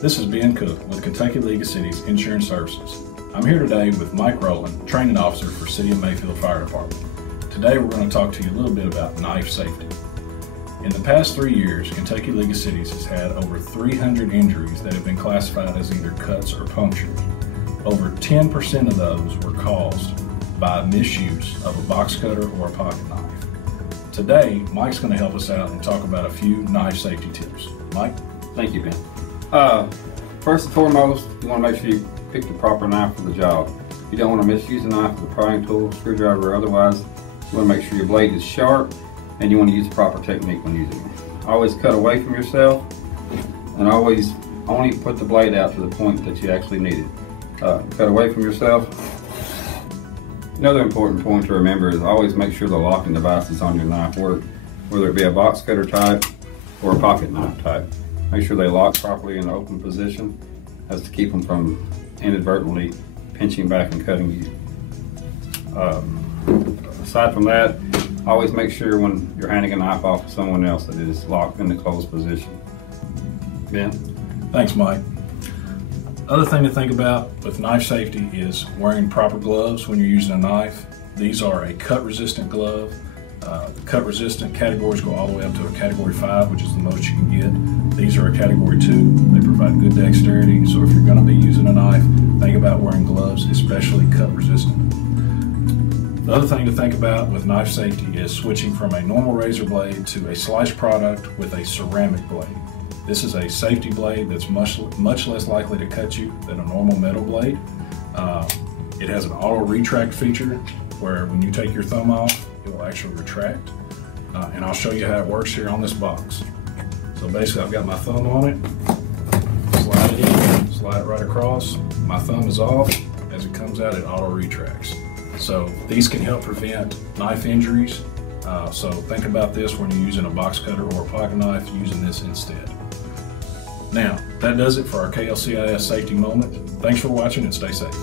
This is Ben Cook with Kentucky League of Cities Insurance Services. I'm here today with Mike Rowland, Training Officer for City of Mayfield Fire Department. Today we're going to talk to you a little bit about knife safety. In the past 3 years, Kentucky League of Cities has had over 300 injuries that have been classified as either cuts or punctures. Over 10% of those were caused by misuse of a box cutter or a pocket knife. Today, Mike's going to help us out and talk about a few knife safety tips. Mike? Thank you, Ben. First and foremost, you want to make sure you pick the proper knife for the job. You don't want to misuse a knife with a prying tool, screwdriver, or otherwise. You want to make sure your blade is sharp, and you want to use the proper technique when using it. Always cut away from yourself, and always only put the blade out to the point that you actually need it. Cut away from yourself. Another important point to remember is always make sure the locking devices on your knife work, whether it be a box cutter type or a pocket knife type. Make sure they lock properly in the open position as to keep them from inadvertently pinching back and cutting you. Aside from that, always make sure when you're handing a knife off to someone else that it is locked in the closed position. Ben? Thanks, Mike. Other thing to think about with knife safety is wearing proper gloves when you're using a knife. These are a cut-resistant glove. The cut-resistant categories go all the way up to a Category 5, which is the most you can get. These are a Category 2. They provide good dexterity, so if you're going to be using a knife, think about wearing gloves, especially cut-resistant. The other thing to think about with knife safety is switching from a normal razor blade to a sliced product with a ceramic blade. This is a safety blade that's much less likely to cut you than a normal metal blade. It has an auto retract feature where when you take your thumb off, it will actually retract. And I'll show you how it works here on this box. So basically I've got my thumb on it, slide it in, slide it right across. My thumb is off. As it comes out, it auto retracts. So these can help prevent knife injuries. So think about this when you're using a box cutter or a pocket knife, using this instead. Now, that does it for our KLCIS safety moment. Thanks for watching and stay safe.